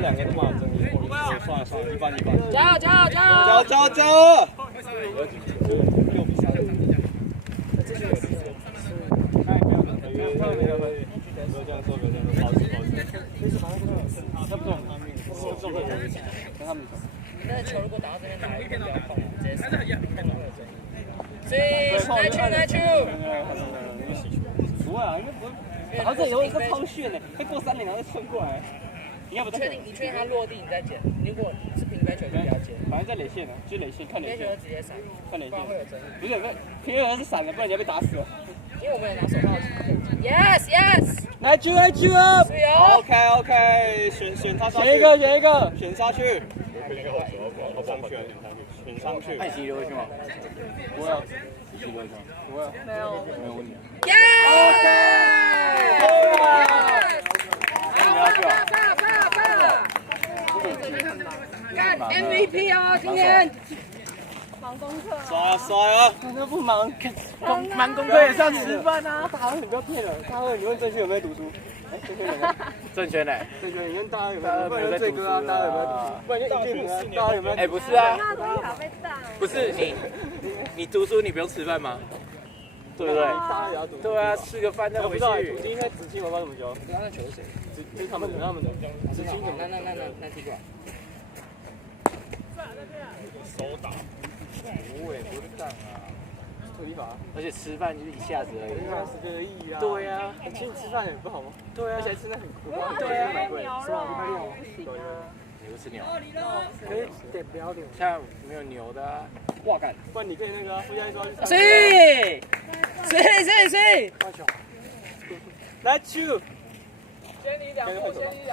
2个都蛮有争议。算了，一般。加油！加油！6比3。不要这样说，保持。那不中，跟他们走。那球如果打到这边来，不要碰，直接看到有争议。来球！不会啊，因为不会。然后这以后是超炫的，会过3年然后再冲过来。你要不你确定他落地你再捡？如果是平飞球就不要捡。反正在垒线呢，就垒线看垒线。平飞球直接闪，看垒线。不然会有争议。不是，平飞球是闪的，不然你要被打死了。因为我们有拿手套。Yes。来球！是有。OK， 选他上去。选一个，选上去。选上去。爱惜流去吗？不会。不会。没有问题。干 MVP 哦，今天。忙功课。帅啊！他都不忙，忙功课也是要吃饭啊。大二，你不要骗了。大二，你问郑轩有没有读书？郑轩呢？郑轩，你问大二有没有？不然最哥啊，大二有没有读书？不然就一定啊，大二有没有？哎，不是啊，不是你读书你不用吃饭吗？对不对？大二也要读。对啊，吃个饭再回去。土金应该子清我不知道怎么教。刚刚球是谁？就是他们的。子清怎么？那踢过来。手打。不会，不是这样啊。土地法。而且吃饭就是一下子而已。没有时间的意义啊。对啊。请你吃饭也不好吗？对啊。而且吃的很苦。对啊。是吧？不行啊。你不吃牛？可以点不要点。像没有牛的啊。哇干！不然你可以那个附加一说。是。换球。来球。先离2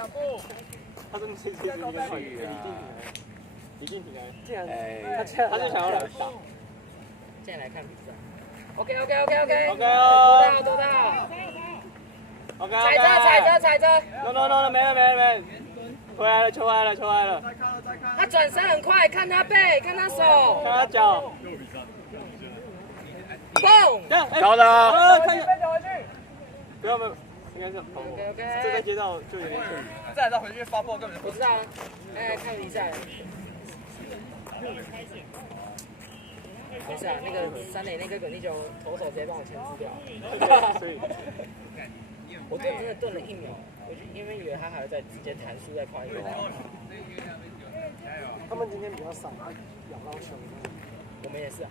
步。他真的是李靖平来，竟然他就想要来打。现在来看比赛。OK。多大？ OK。踩着。No， 没了。回来了。他转身很快，看他背，看他手，看他脚。蹦！高的。看一下。不要，应该是跑我。这在街道就有点困难。再回去发布根本不知道啊。看比赛。没事啊，那个3垒那个滚地球投手直接帮我前置掉。所以，我真的顿了1秒，我就因为以为他还会再直接弹出再快一点。他们今天比较少咬到球。我们也是啊。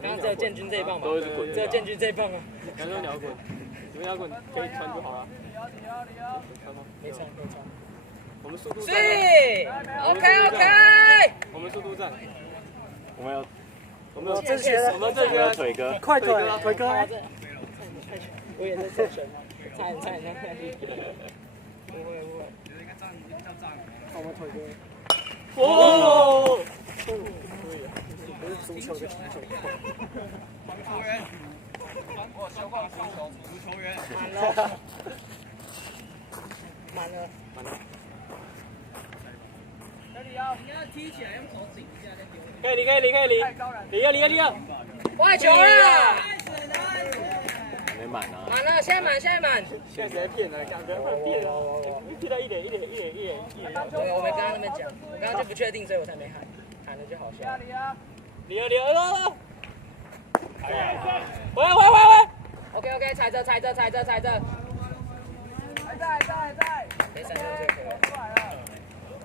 刚刚只有建军这一棒嘛，都是滚，只有建军这一棒啊。刚刚你要滚，你们要滚可以穿就好了。没穿。我们速度战。是 ，OK。我们速度战。我们有这些腿哥，快腿哥。我也在侧身，差点。不会。我们腿哥。哦。不是足球的足球。球员。我消化足球员。满了。你要踢起来用手顶一下再丢。可以离。外球了。没满啊。满了，现在满。现在谁在骗呢？不要骗了，骗到一点。我没跟他们讲，我刚刚就不确定，所以我才没喊，喊了就好笑。离了。喂。OK， 踩着。还在。没闪就可以了。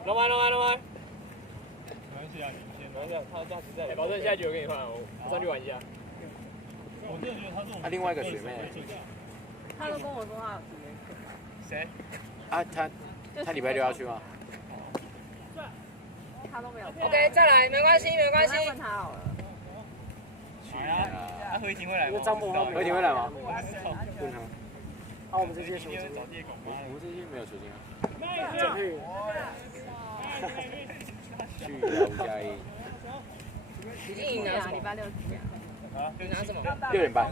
弄完。没关系啊，你先。他实在。保证下一局我给你换，我上去玩一下。我真的觉得他这种。另外一个学妹。他都跟我说他有体验课。谁？啊，他礼拜6要去吗？他都没有。OK， 再来，没关系。问他好了。去啊！何一婷会来吗？何一婷会来吗？问他。我们这些球星。我们这些没有球星啊。郑佩宇。去5+1。已经赢了什么？礼拜6几点？你拿什么？6点半。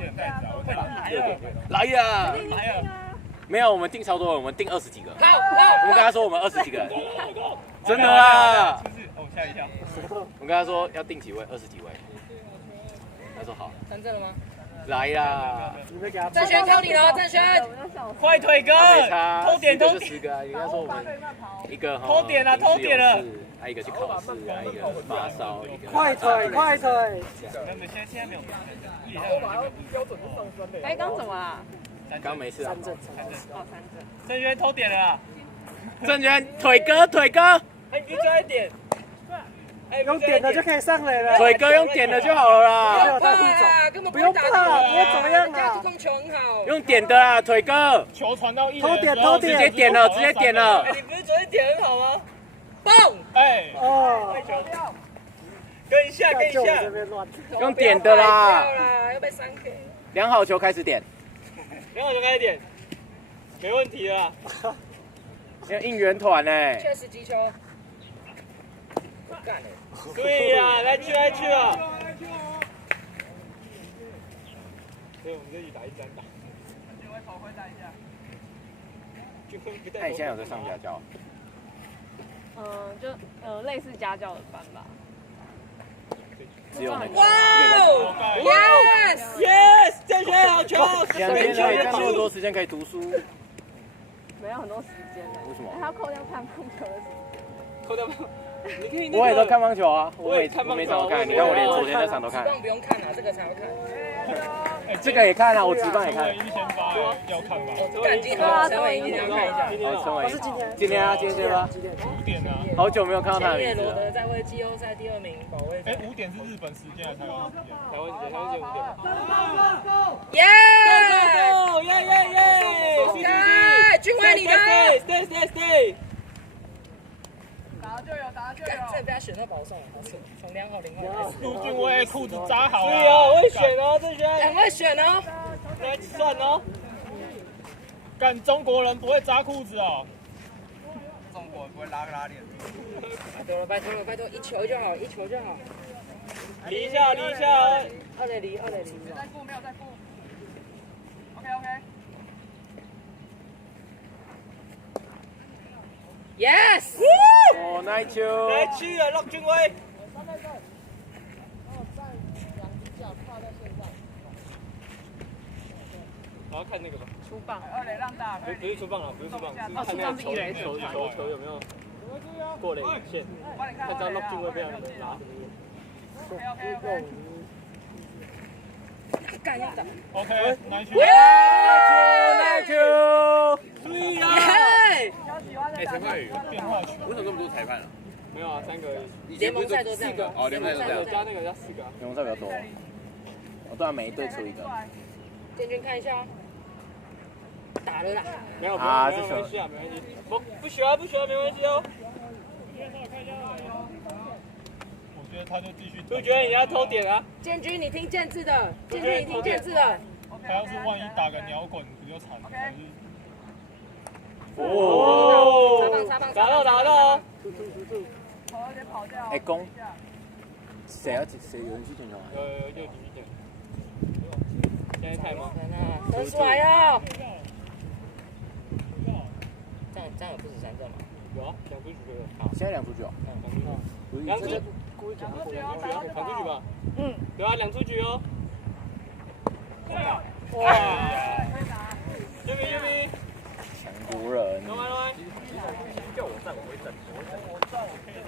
来呀！没有，我们订超多，我们订20几个。好。我们跟他说我们20几个人。真的啊！吓一跳。我跟他说要订几位，20几位。他说好。三振了吗？来啦！郑轩靠你了，郑轩，快腿哥，偷点偷点， 10个啊！人家说我们一个偷点了偷点了，还有一个去考试，还有一个发烧，一个快腿，快腿！现在没有。哎，刚怎么啦？刚没事啊。哦，三振。郑轩偷点了啊！郑源腿哥，哎，你再一点。用点的就可以上垒了。腿哥用点的就好了啦。怕，根本不用怕，不会怎么样家啊。控球很好。用点的啊，腿哥。球传到一偷点偷点，直接点了，直接点了。你不是昨天点很好吗？蹦！哎，哦，跟一下，跟一下这。边乱。用点的啦。要被3K。量好球开始点。然后就开始点，没问题了。要应援团呢。确实击球。干了。对呀，来去啊！所以我们这里打一单打。我头会带一下。那你现在有在上家教？就类似家教的班吧。只有那个。哇哦 Yes， 郑轩好球！ 2天可以那么多时间可以读书。没有很多时间的。为什么？还要扣掉看棒球的时间。扣掉吗？你可以。我也都看棒球啊，我我也看棒球每场都看，你看我连昨天那场都看。棒不用看啊，这个才要看。这个也看啊，我职棒也看。一先发要看吧。干今天陈伟一定要看一下。好，陈伟。今天啊，今天吧。 5点啊。好久没有看到他的名字罗德了。在为季后赛第2名保卫。哎，5点是日本时间还是台湾时间？台湾时间5点。耶！耶！君威你的。 Stay。干，这被他选到保送，好扯。从2号0号开始。陆俊威裤子扎好了。对啊，我会选哦，郑轩。很会选哦。来算哦。干，中国人不会扎裤子哦。中国人不会拉链。拜托，一球就好，一球就好。离一下。 2垒离。没有在顾。OK。 Yes！ 哦，那一球。来去了，陆俊威。我要看那个吧。出棒。不是出棒了，不是出棒，是看那个球有没有过垒线，看到陆俊威被他们拉。干要打。 OK， 来去。那一球。耶！哎，陈冠宇，变化球。为什么这么多裁判啊？没有啊，3个而已。联盟赛都这样。哦，联盟赛都这样。加那个加4个。联盟赛比较多。我对啊，每一队出一个。建军看一下。打了啦。没有，没啊，关系啊，没关系。不许啊，没关系哦。我觉得他就继续。陆觉得你要偷点啊？建军，你听建制的。建军，你听建制的。他要是万一打个鸟滚，不就惨了？哦，打到。哎，攻。谁有人去捡球啊？又继续点。现在太忙。得出来哦。这样有不止3阵吗？有啊，2出局了。好，现在2出局哦。 2出局。2出局吧。对啊，2出局哦。哇！右边。强国人。叫我站，我会站。